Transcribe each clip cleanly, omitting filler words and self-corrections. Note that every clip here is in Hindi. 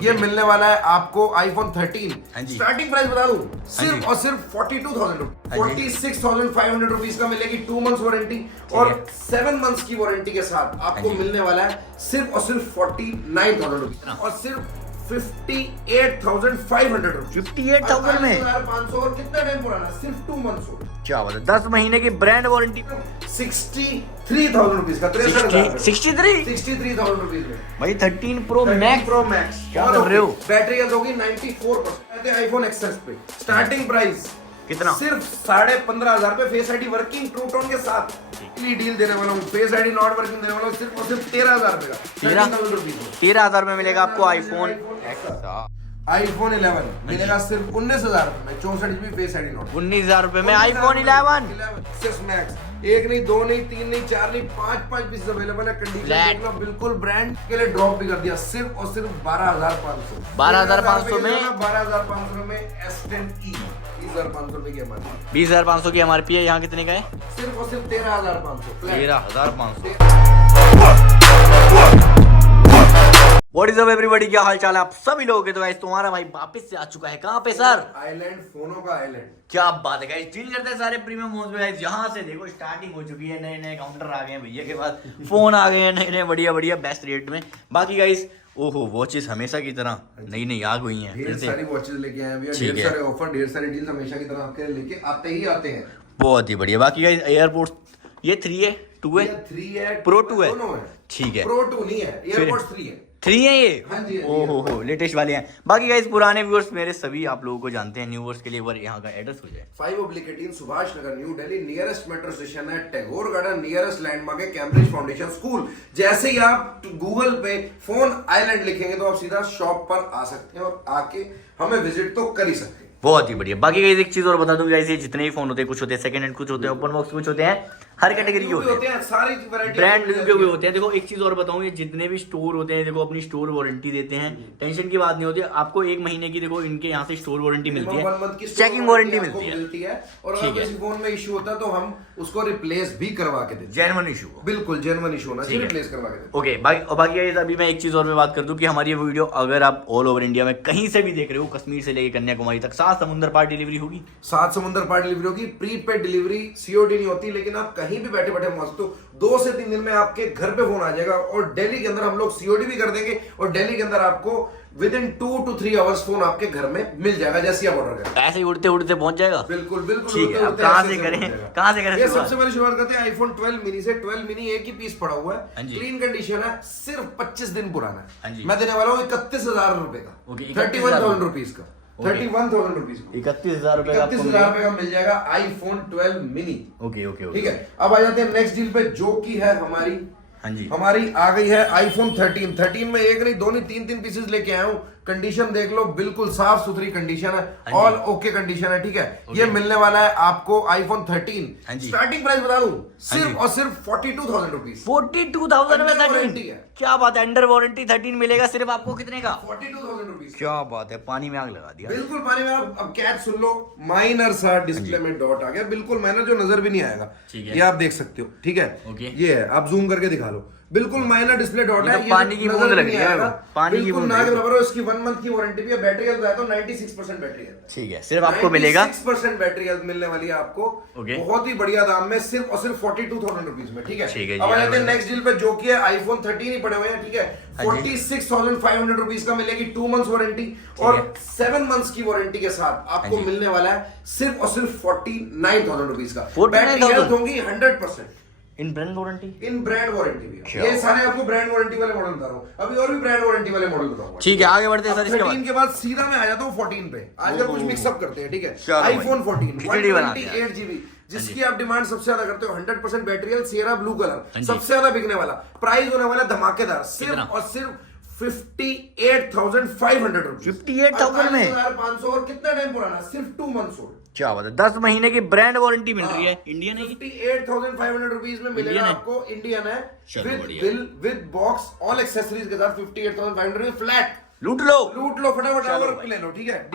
ये मिलने वाला है आपको आईफोन 13। हाँ जी। स्टार्टिंग प्राइस बता दूं, सिर्फ और सिर्फ 42,000 46,500 रुपीज का मिलेगी 2 मंथ्स वारंटी और 7 मंथ्स की वारंटी के साथ आपको मिलने वाला है सिर्फ और सिर्फ 49,000 रुपीज और सिर्फ 58,500 रुपीज। 58,000 में 500 और कितना टाइम पुराना, सिर्फ 2 मंथ्स हो। क्या बात है, 10 महीने की ब्रांड वारंटी। 63,000 रुपीज का 63,000 रुपीज में भाई 13 प्रो मैक्स। प्रो मैक्स क्या कर रहे हो? बैटरी हेल्थ होगी 94%। आईफोन एक्सेस पे स्टार्टिंग प्राइस कितना? सिर्फ 15,500 पे face ID working true tone के साथ डील देने वाला हूँ। फेस आईडी नॉट वर्किंग देने वाला हूँ सिर्फ और सिर्फ 13,000 रुपए का। 13,000 रुपीज में 13,000 में मिलेगा आपको आईफोन आईफोन 11 मिलेगा सिर्फ 19,000 रुपए में 64 GB फेस आईडी नॉट। 19,000 रुपए में आईफोन 11 एक्सेस मैक्स, एक नहीं, दो नहीं, तीन नहीं, चार नहीं, पांच पीस अवेलेबल है। कंडीशन देख लो, बिल्कुल ब्रांड के लिए ड्रॉप भी कर दिया सिर्फ और सिर्फ 12,500। 12,500 में 12,500 में S10e 20,500 रुपए की एमआरपी। 20,500 की एमआरपी है। यहाँ कितने का है? सिर्फ और सिर्फ 13,500। 13,500। व्हाट इज अप एवरीबॉडी, क्या हाल चाल है आप सभी लोगों के? तो गाइस तुम्हारा भाई वापस से आ चुका है। कहाँ पे सर? आइलैंड, फोनों का आइलैंड। क्या बात है गाइस, डील करते हैं सारे प्रीमियम फोन पे गाइस। यहाँ से देखो स्टार्टिंग हो चुकी है, नए नए काउंटर आ गए हैं भैया के पास, फोन आ गए हैं नए नए बढ़िया बढ़िया बेस्ट रेट में। बाकी गाइस ओहो वॉचेस हमेशा की तरह नई नई आ गई हैं। ढेर सारी वॉचेस लेके आए हैं भैया, ढेर सारे ऑफर, ढेर सारी डील्स हमेशा की तरह आपके लेके आते ही आते हैं। बहुत ही बढ़िया। बाकी गाइस एयरपोर्ट्स ये 3 है 2 है 3 है प्रो 2 है, दोनों है। ठीक है, प्रो 2 नहीं है, एयरपोर्ट्स 3 है। 3 है ये। हाँ जी, ओहो लेटेस्ट वाले हैं। बाकी गाइस पुराने व्यूअर्स मेरे सभी आप लोगों को जानते हैं, न्यू व्यूअर्स के लिए एक बार यहाँ का एड्रेस हो जाए। 5/18 Subhash Nagar new Delhi, nearest metro station है टैगोर गार्डन, नियरेस्ट लैंडमार्क है कैम्ब्रिज फाउंडेशन स्कूल। जैसे ही आप गूगल पे फोन आइलैंड लिखेंगे तो आप सीधा शॉप पर आ सकते हैं और आके हमें विजिट तो कर ही सकते हैं। बहुत ही बढ़िया। बाकी गाइस एक चीज और बता दूं गाइस, ये जितने भी फोन होते हैं, कुछ होते हैं सेकंड हैंड, कुछ होते हैं ओपन बॉक्स, कुछ होते हैं हर कैटेगरी के होते हैं, सारी वैरायटी ब्रांड के भी होते हैं। देखो एक चीज और बताऊं, ये जितने भी स्टोर होते हैं देखो अपनी स्टोर वारंटी देते हैं, टेंशन की बात नहीं होती। आपको 1 महीने की देखो इनके यहाँ से स्टोर वारंटी मिलती है, चेकिंग वारंटी मिलती है और अगर किसी फोन में इशू होता है तो हम उसको रिप्लेस भी करवा के देते हैं। जेन्युइन इशू, बिल्कुल जेन्युइन इशू होना चाहिए, रिप्लेस करवा के देते हैं। ओके बाकी गाइस अभी मैं एक चीज और पे बात कर दूं कि हमारी ये वीडियो अगर आप ऑल ओवर इंडिया में कहीं से भी देख रहे हो, कश्मीर से लेकर कन्याकुमारी तक 7 समुद्र पार डिलीवरी होगी। 7 समुद्र पार डिलीवरी होगी, प्रीपेड डिलीवरी, सीओडी नहीं होती, लेकिन आप कहीं भी बैठे बैठे तो 2 से 3 दिन में आपके घर पे फोन आ जाएगा। और दिल्ली के अंदर हम लोग सीओडी भी कर देंगे और दिल्ली के अंदर आपको with in 2 to 3 hours phone आपके घर में मिल जाएगा जैसे आप ऑर्डर करें। ऐसे ही उड़ते उड़ते पहुंच जाएगा। बिल्कुल बिल्कुल। ठीक है, कहां से करें ये सबसे पहले शुरुआत करते हैं आईफोन 12 मिनी से। 12 मिनी एक ही पीस पड़ा हुआ है, क्लीन कंडीशन है, सिर्फ 25 दिन पुराना है। मैं देने वाला हूँ 31,000 रुपए का, 31,000 रुपीज का, 31,000 रुपीज, 31,000 रुपए का 31,000 रुपए का मिल जाएगा आईफोन 12 मिनी। ओके ओके ठीक है। अब आ जाते हैं नेक्स्ट डील पे जो की है हमारी। हाँ जी, हमारी आ गई है आईफोन 13। 13 में एक नहीं, दो नहीं, 3 पीसेस लेके आया हूँ। कंडीशन देख लो, बिल्कुल साफ सुथरी कंडीशन है, ऑल ओके कंडीशन है। ठीक है, ये मिलने वाला है आपको आईफोन 13। स्टार्टिंग प्राइस बता दूं, सिर्फ और सिर्फ 42,000 रुपीज। 42,000 में 13 है। क्या बात है, अंडर वारंटी 13 मिलेगा सिर्फ आपको कितने का? 42,000 रुपीज। क्या बात है, पानी में आग लगा दिया। बिल्कुल पानी में। अब कैच सुन लो, माइनर सा डिस्प्ले में डॉट आ गया, बिल्कुल माइनर, जो नजर भी नहीं आएगा। ये आप देख सकते हो। ठीक है, ये है, आप जूम करके दिखा लो, बिल्कुल माइनर डिस्प्ले डॉट है। पानी की बूंद लग रही है, पानी की बूंद ना के बराबर है। इसकी 1 मंथ की वारंटी भी है। बैटरी हेल्थ है तो 96% बैटरी हेल्थ। ठीक है, सिर्फ आपको मिलेगा 96% बैटरी हेल्थ मिलने वाली है आपको, बहुत ही बढ़िया दाम में, सिर्फ और सिर्फ 42,000 रुपीज में। ठीक है, अब आ जाते हैं नेक्स्ट डील पे जो की है आईफोन 13 ही पड़े हुए हैं। ठीक है, 46,500 रुपीज का मिलेगी 2 मंथ्स वारंटी और 7 मंथ्स की वारंटी के साथ आपको मिलने वाला है सिर्फ और सिर्फ 49,000 रुपीज का। बैटरी हेल्थ होगी 100%। इन ब्रांड वारंटी, इन ब्रांड वारंटी भी है। ये सारे आपको ब्रांड वारंटी वाले मॉडल बता रहा हूँ। अभी और भी ब्रांड वारंटी वाले मॉडल बताऊंगा। ठीक है, आगे बढ़ते हैं सर। इसके 13 के बाद सीधा मैं आ जाता हूँ 14 पे। आजकल कुछ मिक्सअप करते हैं। ठीक है, आईफोन 14 128 GB, जिसकी आप डिमांड सबसे ज्यादा करते हो। 100% battery health, Sierra blue colour, सबसे ज्यादा बिकने वाला। प्राइस होने वाला धमाकेदार, सिर्फ और सिर्फ 58,500 रुपीज। 58,000 में 500 और कितना टाइम पुराना, सिर्फ 2 मंथ्स ओल्ड। क्या बात है, 10 महीने की ब्रांड वारंटी मिल रही है। इंडियन है, 58,500 रुपीज में मिलेगा आपको। इंडियन है, with bill with box all accessories के साथ 58,500 फ्लैट। लूट लो फटाफट और ले लो। ठीक है,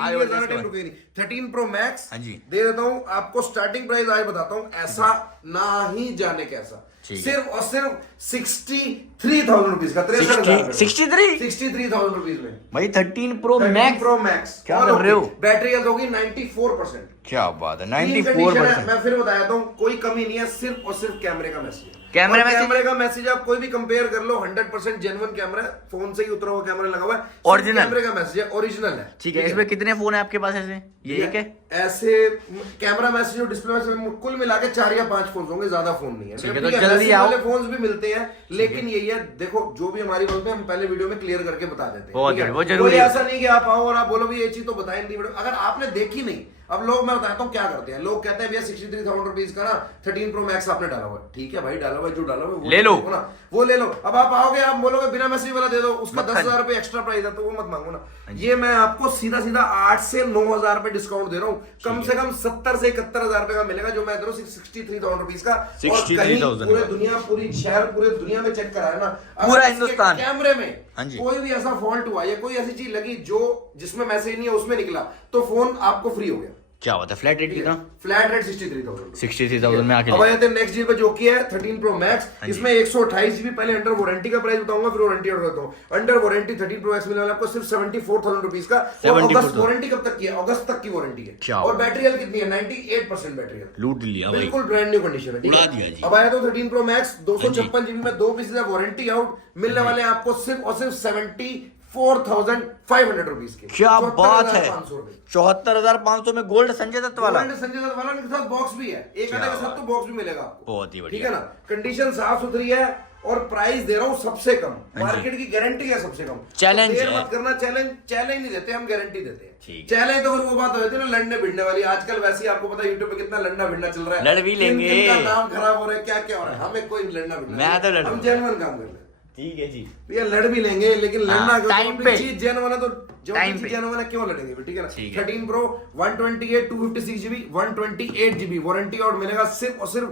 13 प्रो मैक्स दे देता हूँ आपको। स्टार्टिंग प्राइस आज बताता हूँ, ऐसा ना ही जाने कैसा। सिर्फ और सिर्फ 63,000 रुपीज का, 63,000 रुपीज में भाई 13 Pro Max क्या कर रहे हो? बैटरी हेल्थ होगी 94%। क्या बात है, 94%। मैं फिर बताया हूँ, कोई कमी नहीं है, सिर्फ और सिर्फ कैमरे का मैसेज है। कैमरे का मैसेज आप कोई भी कंपेयर कर लो, 100% जेन्युइन कैमरा है, फोन से ही उतरा हुआ कैमरा लगा हुआ है, ओरिजिनल कैमरे का मैसेज है, ओरिजिनल है। ठीक है। इसमें कितने फोन है आपके पास ऐसे? ये एक है ऐसे कैमरा मैसेज और डिस्प्ले मैसेज कुल मिला के 4 या 5 फोन होंगे, ज्यादा फोन नहीं है। तो जल्दी आओ, फोन भी मिलते हैं, लेकिन यही है, देखो जो भी हमारी बात है हम पहले वीडियो में क्लियर करके बता देते हैं। वो जरूरी है, ऐसा नहीं कि आप आओ और आप बोलो भी ये चीज तो बताई नहीं वीडियो, अगर आपने देखी नहीं। अब लोग, मैं बताता हूँ क्या करते हैं, लोग कहते हैं भैया 63,000 रुपीज का ना 13 Pro Max आपने डाला हुआ है, ठीक है भाई, डाला हुआ है, जो डाला हुआ है ले लो ना, वो ले लो। अब आप आओगे, आप बोलोगे बिना मैसेज वाला दे दो, उसका 10,000 रुपए एक्स्ट्रा प्राइस है, तो वो मत मांगो ना। ये मैं आपको सीधा 8 से 9,000 रुपए डिस्काउंट दे रहा हूँ, कम से कम 70 से 71,000 रुपए का मिलेगा, जो मैं दे रहा हूँ 63,000 रुपीज का। और कहीं पूरे दुनिया, पूरी शहर, पूरे दुनिया में चेक कराया ना, पूरा हिंदुस्तान, कैमरे में कोई भी ऐसा फॉल्ट हुआ या कोई ऐसी चीज लगी जो जिसमें मैसेज नहीं है उसमें निकला, तो फोन आपको फ्री हो गया। क्या बात है? फ्लैट रेट कितना? फ्लैट रेट 63,000 में आके अब आए थे नेक्स्ट डील पे, जो की है 13 Pro Max। इसमें 128 GB, पहले अंडर वारंटी का प्राइस बताऊंगा, फिर वारंटी और बताता हूं। अंडर वारंटी 13 Pro Max मिलने वाला आपको सिर्फ 74,000 रुपीज का। और अगस्त वारंटी कब तक की है? अगस्त तक की वारंटी है। और बैटरी हेल्थ कितनी है? 98% बैटरी हेल्थ। लूट लिया, बिल्कुल ब्रांड न्यू कंडीशन है। अब आया तो 13 Pro Max 256 GB में 2 पीसेस है, वारंटी आउट मिलने वाले आपको सिर्फ और सिर्फ 74,500 रुपीज के। क्या बात है, 74,500 में गोल्ड संजय दत्त वाला के साथ बॉक्स भी है, एक आधा के साथ तो बॉक्स भी मिलेगा आपको। बहुत ही बढ़िया, ठीक है ना। कंडीशन साफ सुथरी है और प्राइस दे रहा हूँ सबसे कम, मार्केट की गारंटी है सबसे कम। चैलेंज मत करना, चैलेंज नहीं देते हम, गारंटी देते हैं। चैलेंज तो फिर वो बात हो जाती है ना, लड़ने भिड़ने वाली। आजकल वैसे ही आपको पता है यूट्यूब पे कितना लड़ना भिड़ना चल रहा है, लड़ भी लेंगे, नाम खराब हो रहा है, क्या क्या हो रहा है, हमें कोई लड़ना भिड़ना, हम जेन्युइन काम कर रहे हैं। ठीक है जी भैया, लड़ भी लेंगे, लेकिन लड़ना टाइम पे चीज जेन्युइन है, तो जो चीज जेन्युइन है क्यों लड़ेंगे, ठीक है ना। 13 Pro 128 256 GB 128 GB warranty out मिलेगा सिर्फ और सिर्फ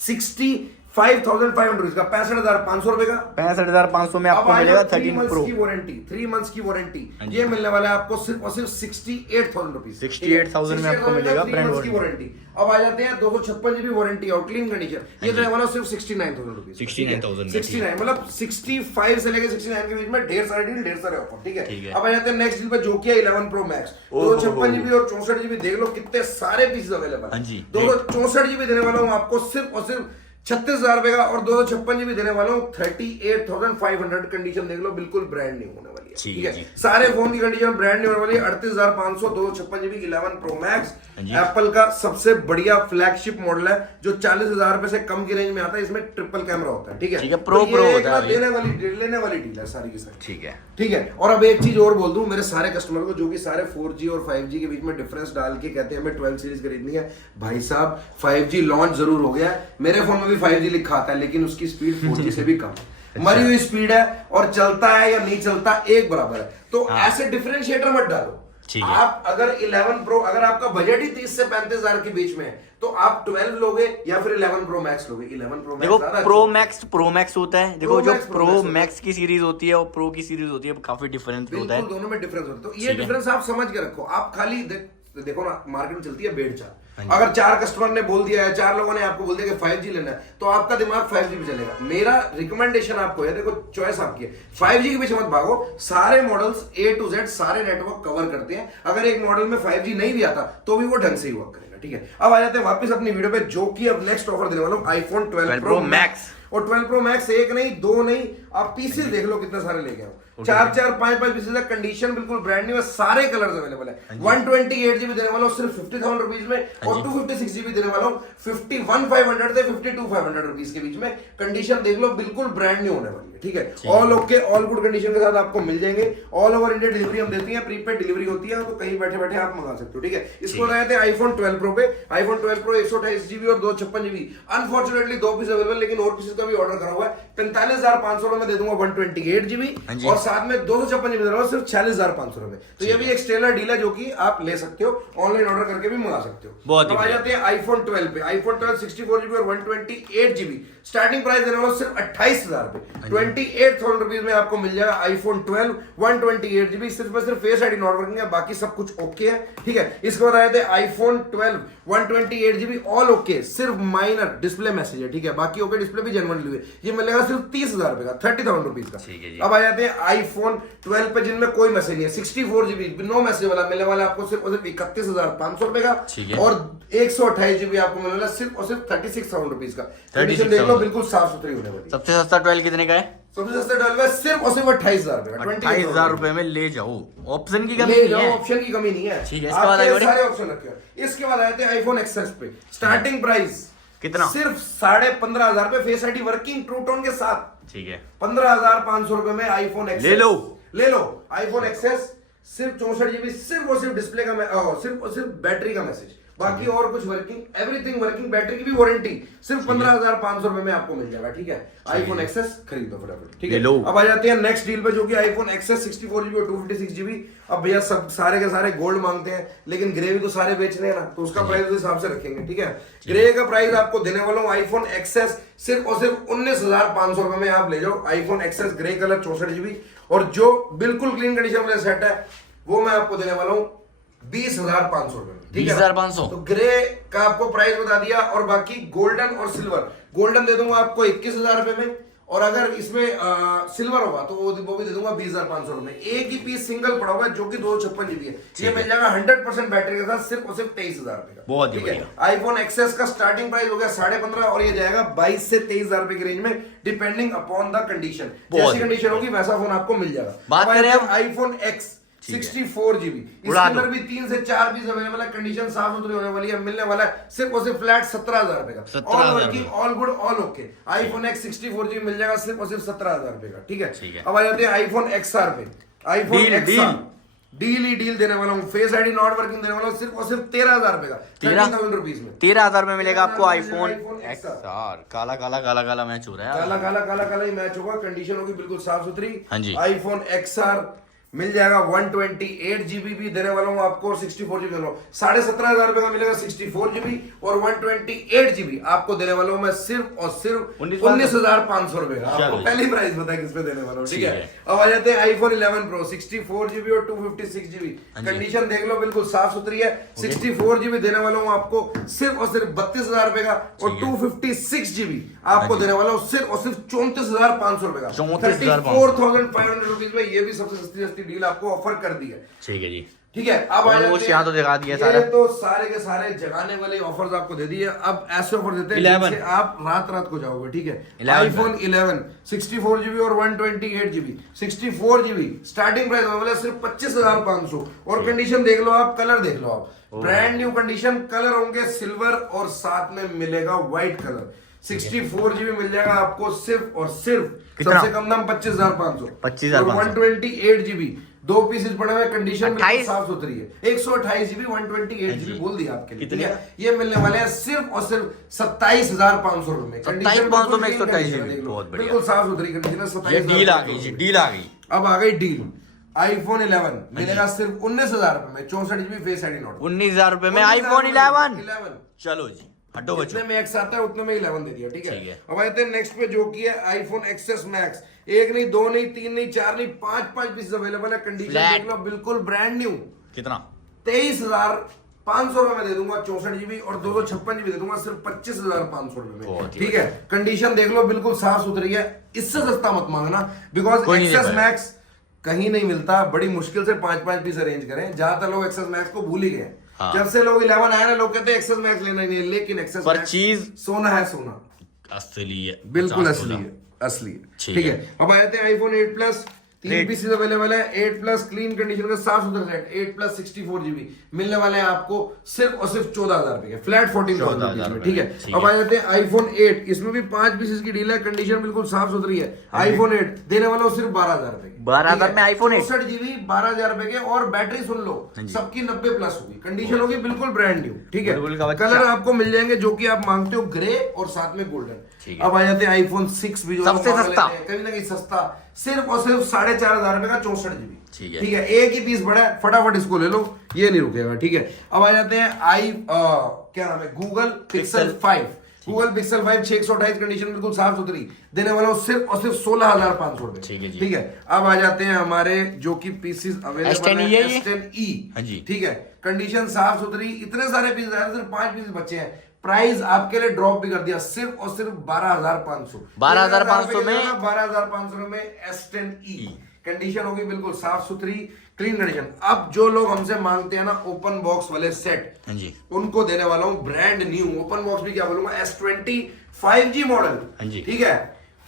65,500 रुपीज का, 65,500 रुपए का, 65,500 में आपको मिलेगा 13 Pro की वारंटी, 3 मंथ्स की वारंटी। ये मिलने वाला है आपको सिर्फ और सिर्फ 68,000 रुपीज, 68,000 में आपको मिलेगा ब्रांड वारंटी। अब आ जाते हैं 256 GB warranty out, clean condition. ये रहने वाला सिर्फ 69,000 रुपीज, 69 मतलब 65 से लेके 69 के बीच में ढेर सारे डील, ढेर सारे ऑफर। ठीक है। अब आ जाते हैं नेक्स्ट डील पे, जो कि है 11 Pro Max 256 GB और 64 GB। देख लो कितने सारे पीसेस अवेलेबल है। 264 GB देने वाला हूँ आपको सिर्फ और सिर्फ 36,000 रुपए का, और 256 GB देने वाला हूँ 38,500। कंडीशन देख लो, बिल्कुल ब्रांड न्यू होने वाली है। ठीक है, सारे फोन की कंडीशन ब्रांड न्यू होने वाली है। 38,500 256 GB 11 Pro Max एप्पल का सबसे बढ़िया फ्लैगशिप मॉडल है, जो 40,000 रुपए से कम की रेंज में आता है। इसमें ट्रिपल कैमरा होता है। ठीक है, प्रो होता है, लेने वाली डील है सारी की सारी। ठीक है। और अब एक चीज और बोल दूं मेरे सारे कस्टमर को, जो कि सारे 4G और 5G के बीच में डिफरेंस डाल के कहते हैं हमें 12 सीरीज खरीदनी है। भाई साहब, 5G लॉन्च जरूर हो गया है, मेरे फोन में भी 5G लिखा आता है, लेकिन उसकी स्पीड 4G से भी कम है। मरी हुई स्पीड है, और चलता है या नहीं चलता एक बराबर है। तो ऐसे डिफरेंशिएटर मत डालो। आप अगर 11 Pro, अगर आपका बजट ही 30 से 35,000 के बीच में है, तो आप 12 लोगे या फिर 11 Pro Max लोगे। 11 Pro Max देखो, Pro Max होता है। देखो, जो Pro Max की सीरीज होती है और Pro की सीरीज होती है, काफी डिफरेंस होता है, दोनों में डिफरेंस होता है। तो ये डिफरेंस आप समझ के रखो। आप खाली देखो ना, मार्केट में चलती है बेड़ चाल। अगर 4 कस्टमर ने बोल दिया है, 4 लोगों ने आपको बोल दिया कि 5G लेना है, तो आपका दिमाग 5G पे चलेगा। मेरा रिकमेंडेशन आपको है, देखो चॉइस आपकी है, 5G के पीछे मत भागो। सारे मॉडल्स A to Z सारे नेटवर्क कवर करते हैं। अगर एक मॉडल में 5G नहीं भी आता, तो भी वो ढंग से ही वर्क करेगा। ठीक है, अब आ जाते हैं वापस अपनी वीडियो पे, जो कि अब नेक्स्ट ऑफर देने वाला हूं iPhone 12 Pro Max। और 12 Pro Max एक नहीं, दो नहीं, आप पीसेस देख लो कितने सारे लेके आओ। 4 5 पीसेस है। कंडीशन बिल्कुल ब्रांड न्यू है, सारे कलर्स अवेलेबल है। 128 GB देने वाला हूं सिर्फ 50,000 रुपीज में, और 256 GB देने वाला हूं 51,500 से 52,500 रुपीज के बीच में। कंडीशन देख लो, बिल्कुल ब्रांड न्यू होने वाली है। ठीक है, all okay, all good condition के साथ आपको मिल जाएंगे। ऑल ओवर इंडिया डिलीवरी हम देते हैं, प्रीपेड डिलीवरी होती है, तो कहीं बैठे बैठे आप मंगा सकते हो। ठीक है, इसको रहते हैं iPhone 12 Pro पे। iPhone 12 Pro 128 GB और 256 GB। अनफॉर्चुनेटली 2 पीस अवेलेबल, लेकिन और पीसेस का भी ऑर्डर करा हुआ है। 45,500 में में दे दूंगा 128GB और साथ में 256GB दे रहा हूँ सिर्फ 46,500 रुपए। तो ये भी एक स्टेलर डील है जो कि आप ले सकते हो, ऑनलाइन ऑर्डर करके भी मंगा सकते हो। तो आ जाते हैं आईफोन 12 पे। आईफोन 12 64GB और 128GB स्टार्टिंग प्राइस देने वाला सिर्फ 28,000 रुपए। 28,000 रुपीज में आपको मिल जाएगा आईफोन 12 128GB। सिर्फ फेस आईडी नॉट वर्किंग है, बाकी सब कुछ ओके है, ठीक है। इसके बाद आए थे आईफोन 12 128GB ऑल ओके, सिर्फ माइनर डिस्प्ले मैसेज है, ठीक है, बाकी ओके, डिस्प्ले भी जेन्युइन हुई है। ये मिलेगा सिर्फ 30,000 रुपए का, 30,000 रुपीज का। अब आ जाते हैं आईफोन 12 पे जिनमें कोई मैसेज नहीं है, 64GB नो मैसेज वाला मिलने वाला आपको सिर्फ 31,500 रुपए का और 128GB आपको मिलने वाला सिर्फ और सिर्फ 36,000 रुपीज का। कंडीशन देख लो बिल्कुल साफ सुथरी होने वाली। सबसे सस्ता 12 कितने का है? सबसे सस्ता 12 है सिर्फ और सिर्फ 28,000 रुपए, 28,000 रुपए में ले जाओ, ऑप्शन की कमी ले नहीं जाओ, है, ऑप्शन की कमी नहीं है, ठीक है। आपके सारे ऑप्शन रखे हैं। इसके बाद आए थे आईफोन एक्सएस पे, स्टार्टिंग प्राइस कितना? सिर्फ 15,500 रुपए, face ID working true tone के साथ, ठीक है। 15,500 रुपए में आईफोन एक्सएस ले लो। आईफोन एक्सएस सिर्फ 64GB, सिर्फ और सिर्फ डिस्प्ले का सिर्फ और सिर्फ बैटरी का मैसेज, बाकी और कुछ वर्किंग, एवरीथिंग वर्किंग, बैटरी की भी वारंटी, सिर्फ 15,500 रुपए में आपको मिल जाएगा, ठीक है। आईफोन एक्सएस खरीद दो फटाफट, ठीक है। अब आ जाते हैं नेक्स्ट डील पे जो कि आईफोन एक्सएस 64GB और 256GB। अब भैया सब सारे के सारे गोल्ड मांगते हैं, लेकिन ग्रे भी तो सारे बेच रहे हैं ना, तो उसका प्राइस उस हिसाब से रखेंगे, ठीक है। ग्रे का प्राइस आपको देने वाला हूँ आईफोन एक्सएस सिर्फ और सिर्फ 19,500 रुपए में आप ले जाओ iPhone XS grey colour 64GB। और जो बिल्कुल क्लीन कंडीशन वाला सेट है वो मैं आपको देने वाला हूँ 20,500 रुपए, ठीक है। 20,500 तो ग्रे का आपको प्राइस बता दिया, और बाकी गोल्डन और सिल्वर, गोल्डन दे दूंगा आपको 21,000 रुपए में, और अगर इसमें सिल्वर होगा तो वो भी दे दूंगा 20,500 रुपए। एक ही पीस सिंगल पड़ा हुआ है जो कि 256GB है, ये मिल जाएगा 100% बैटरी के साथ सिर्फ और सिर्फ 23,000 रुपए का, बहुत ठीक है। आईफोन एक्सएस का स्टार्टिंग प्राइस हो गया 15.5 और ये जाएगा 22 से 23,000 रुपए की रेंज में, डिपेंडिंग अपॉन द कंडीशन। जैसी कंडीशन होगी वैसा फोन आपको मिल जाएगा। बात करें हम आईफोन एक्स 64GB, इसके अंदर भी 3 से 4 पीस अवेलेबल है, कंडीशन साफ सुथरी होने वाली है, मिलने वाला है सिर्फ और सिर्फ फ्लैट 17,000 रुपए का, all working, all good, all okay. IPhone x 64GB मिल जाएगा सिर्फ और सिर्फ 17,000 रुपए का, ठीक है। अब आ जाते हैं आईफोन एक्सआर पे। आईफोन एक्सआर डील देने वाला हूँ, फेस आईडी नॉट वर्किंग देने वाला हूँ सिर्फ और सिर्फ 13,000 रुपए का, 13,000 रुपीज में, 13,000 में मिलेगा आपको आईफोन एक्सआर। काला काला काला काला मैच हो रहा है, काला काला काला काला ही मैच होगा, कंडीशन होगी बिल्कुल साफ सुथरी। हाँ जी। आईफोन एक्सआर मिल जाएगा 128GB भी देने वाला हूँ आपको, और 64GB देने वाला हूँ 17,500 रुपए का मिलेगा 64GB, और 128GB आपको देने वाला हूँ मैं सिर्फ और सिर्फ 19,500 रुपए का। आपको पहली प्राइस बताया किस पे देने वाला हूँ, ठीक है। अब आ जाते हैं आईफोन 11 प्रो 64GB और 256GB, कंडीशन देख लो बिल्कुल साफ सुथरी है। 64GB देने वाला हूँ आपको सिर्फ और सिर्फ 32,000 रुपए का, और 256GB आपको देने वाला हूँ सिर्फ और सिर्फ 34,500 रुपए का, 34,500 रुपीज में। ये भी सबसे सस्ती डील आपको ऑफर कर दी है, ठीक है जी, ठीक है। अब आ जाते हैं, यहाँ तो दिखा दिया सारा, ये तो सारे के सारे जगाने वाले ऑफर्स आपको दे दिए। अब ऐसे ऑफर देते हैं जिससे आप रात को जाओगे, ठीक है। आईफोन 11 64GB और 128GB 64GB स्टार्टिंग प्राइस होने वाला सिर्फ 25,500, और कंडीशन देख लो आप, कलर देख लो आप, ब्रांड न्यू कंडीशन, कलर होंगे सिल्वर और साथ में मिलेगा व्हाइट कलर। 64GB मिल जाएगा आपको सिर्फ और सिर्फ सबसे कम दाम 25,500, 128GB 2 पीसेस पड़े हुए, कंडीशन साफ सुथरी है। 128GB 128GB बोल दिया आपके लिए, ठीक है। ये मिलने वाले हैं सिर्फ और सिर्फ 27,500 रुपए में, 27,500 में 128GB, बहुत बढ़िया, बिल्कुल साफ सुथरी कंडीशन है। 27,000 डील आ गई जी, डील आ गई। अब आ गई डील, आईफोन 11 मिलेगा सिर्फ 19,000 रुपए में, 64GB फेस आईडी नॉट, 19,000 रुपए में आईफोन 11। चलो जी, हटो बच्चों, जितने में एक्स आता है उतने में 11 दे दिया, ठीक है। अब आते हैं नेक्स्ट पे जो कि है आईफोन एक्सएस मैक्स। एक नहीं, दो नहीं, तीन नहीं, चार नहीं, 5 पीस अवेलेबल है, कंडीशन देख लो बिल्कुल ब्रांड न्यू। कितना? 23,500 रुपए में दे दूंगा 64GB, और 256GB दे दूंगा सिर्फ 25,500 रुपए में, ठीक है। कंडीशन देख लो बिल्कुल साफ सुथरी है, इससे सस्ता मत मांगना, बिकॉज एक्सएस मैक्स कहीं नहीं मिलता, बड़ी मुश्किल से 5 पीस अरेंज करें। ज्यादातर लोग एक्सएस मैक्स को भूल ही गए। हाँ। जब से लोग 11 आया ना, लोग कहते हैं एक्सएस मैक्स लेना नहीं है, लेकिन एक्सएस पर चीज सोना है, सोना असली है, बिल्कुल असली है, असली है, ठीक है। अब आते हैं आईफोन 8 प्लस 3 पीसेस अवेलेबल है। 8 प्लस क्लीन कंडीशन का साफ सुथरा सेट 8 प्लस 64 GB मिलने वाले हैं आपको सिर्फ और सिर्फ 14,000 रुपए के, फ्लैट 14,000 में, ठीक है। अब आ जाते हैं आईफोन 8, इसमें भी 5 पीसेस की डील है, कंडीशन बिल्कुल साफ सुथरी है। आईफोन 8 देने वाला हूँ सिर्फ 12,000 रुपए के, 12,000 में आईफोन 8 64 GB 12,000 रुपए के, और बैटरी सुन लो सबकी 90 प्लस होगी, कंडीशन होगी बिल्कुल ब्रांड न्यू, ठीक है। कलर आपको मिल जाएंगे जो कि आप मांगते हो, ग्रे और साथ में गोल्डन। अब आ जाते हैं आईफोन 6 भी, जो सबसे सस्ता, कहीं ना कहीं सस्ता, सिर्फ और सिर्फ 4,500 रुपए का 64 GB, ठीक है। एक ही पीस बड़ा है, फटाफट इसको ले लो, ये नहीं रुकेगा, ठीक है। अब आ जाते हैं क्या नाम है, Google pixel 5। Google pixel 5 628 condition बिल्कुल साफ सुथरी, देने वाला हूँ सिर्फ और सिर्फ 16,500 रुपए, ठीक है। अब आ जाते हैं हमारे जो कि पीसेस अवेलेबल है S10e, ठीक है, कंडीशन साफ सुथरी, इतने सारे पीस आए, सिर्फ 5 पीस बचे हैं। प्राइस आपके लिए ड्रॉप भी कर दिया, सिर्फ और सिर्फ 12,500 में 12,500 में S10e, कंडीशन होगी बिल्कुल साफ सुथरी, क्लीन कंडीशन। अब जो लोग हमसे मांगते हैं ना ओपन बॉक्स वाले सेट, उनको देने वाला हूं ब्रांड न्यू ओपन बॉक्स भी, क्या बोलूंगा, S20 5G मॉडल, ठीक है,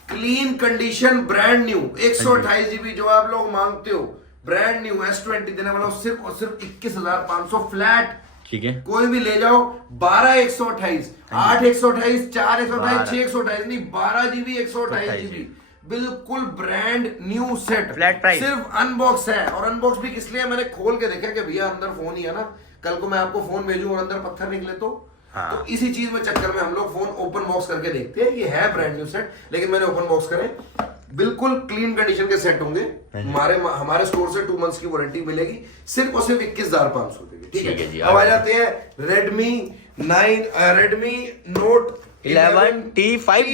clean condition brand new 128 GB जो आप लोग मांगते हो, ब्रांड न्यू S20 देने वाला हूं सिर्फ और सिर्फ 21,500 फ्लैट, ठीक है। कोई भी ले जाओ, 12,128, 8,128, 4,128, 6,128 नहीं, 12 GB 128 GB बिल्कुल brand new set, flat price, सिर्फ अनबॉक्स है। और अनबॉक्स भी किस लिए, मैंने खोल के देखा कि भैया अंदर फोन ही है ना, कल को मैं आपको फोन भेजूं और अंदर पत्थर निकले तो तो इसी चीज में चक्कर में हम लोग फोन ओपन बॉक्स करके देखते हैं। ये है ब्रांड न्यू सेट, लेकिन मैंने ओपन बॉक्स करे, बिल्कुल क्लीन कंडीशन के सेट होंगे। हमारे स्टोर से 2 मंथ्स की वारंटी मिलेगी, सिर्फ और सिर्फ 21,500 रुपए की, ठीक है। अब आ जाते हैं Redmi Note 11T 5G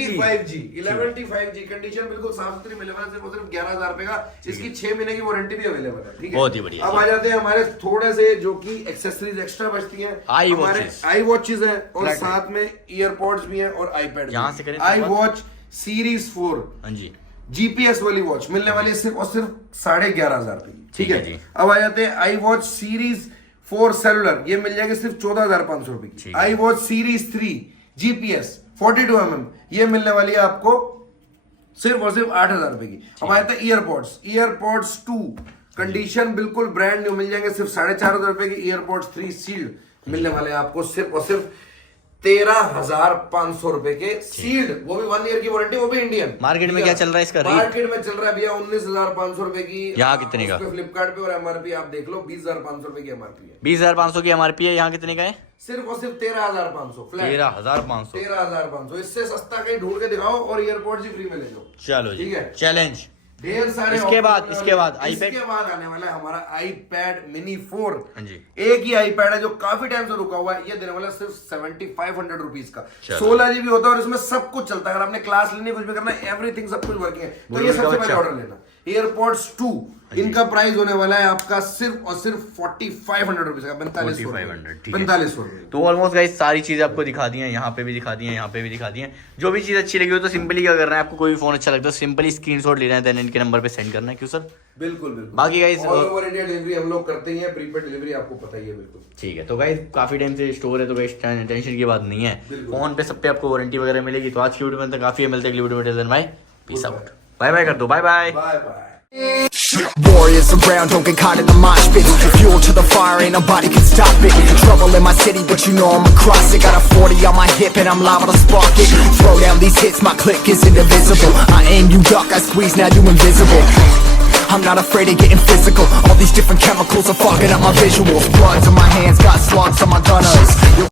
condition बिल्कुल साफ सुथरी मिले वाला, सिर्फ 11,000 रुपए का, इसकी 6 महीने की वारंटी भी अवेलेबल है, ठीक है। बहुत ही बढ़िया। अब आ जाते हैं हमारे थोड़े से जो कि एक्सेसरीज एक्स्ट्रा बचती हैं, आई वॉचेस है, और साथ में ईयरपॉड्स भी हैं और iPad, I watch series 4 GPS वाली वॉच मिलने वाली है सिर्फ और सिर्फ 11,500 रुपए की, ठीक है। अब आ जाते हैं आई वॉच सीरीज 4 सेलुलर, ये मिल जाएगी सिर्फ 14,500 रुपए की। I watch series 3 GPS 42mm, ये मिलने वाली है आपको सिर्फ और सिर्फ 8,000 रुपए की। अब आ जाता है ईयरपॉड्स 2 कंडीशन बिल्कुल ब्रांड न्यू मिल जाएंगे सिर्फ 4,500 रुपए की। ईयरपॉड्स 3 सील्ड मिलने वाले हैं आपको सिर्फ और सिर्फ 13,500 रुपए के, सील्ड, वो भी 1 ईयर की वारंटी, वो भी इंडियन। मार्केट में क्या चल रहा है इसका रेट? मार्केट में चल रहा है भैया 19,500 रुपए की, यहाँ कितने का? फ्लिपकार्ट पे, और एमआरपी आप देख लो 20,500 रुपए की एमआरपी है। 20,500 की एमआरपी है, यहाँ कितने का है? सिर्फ और सिर्फ 13,500 फ्लैट, 13,500 इससे सस्ता कहीं ढूंढ के दिखाओ, और ईयरपोर्ट ही फ्री में ले लो, चलो ठीक है, चैलेंज। ढेर सारे इसके बाद आने वाला है हमारा iPad mini 4, एक ही iPad है जो काफी टाइम से रुका हुआ है, ये देने वाला सिर्फ 7,500 रुपीज का, 16 GB होता है, और इसमें सब कुछ चलता है, अगर आपने क्लास लेनी कुछ भी करना है, एवरीथिंग सब कुछ वर्किंग है, तो ये सबसे पहले ऑर्डर लेना। एयरपॉड्स 2 इनका प्राइस होने वाला है आपका सिर्फ और सिर्फ 4,500 रुपीज का, 4,500 रुपए। तो ऑलमोस्ट गाइस सारी चीजें आपको दिखा दी हैं, यहाँ पे भी दिखा दी हैं, यहाँ पे भी दिखा दी हैं। जो भी चीज अच्छी लगी हो तो सिंपली क्या करना है, आपको कोई भी फोन अच्छा लगता है सिंपली स्क्रीनशॉट लेना है, देन इनके नंबर पे सेंड करना है। क्यों सर? बिल्कुल। बाकी guys all over India delivery हम लोग करते ही हैं, प्रीपेड डिलीवरी आपको पता ही है, बिल्कुल ठीक है। तो गाइस काफी टाइम से स्टोर है, तो गाइस टेंशन की बात नहीं है, फोन पे सब पे आपको वारंटी वगैरह मिलेगी। तो आज की वीडियो में तो काफी मिलते हैं, वीडियो में भाई पीस आउट, बाय बाय कर दो, bye bye. Warriors around, don't get caught in the mosh pit. Fuel to the fire, ain't nobody can stop it. Trouble in my city, but you know I'm across it. Got a 40 on my hip and I'm liable to spark it. Throw down these hits, my click is indivisible. I aim, you duck, I squeeze, now you invisible. I'm not afraid of getting physical. All these different chemicals are fogging up my visuals. Bloods on my hands, got slugs on my gunners.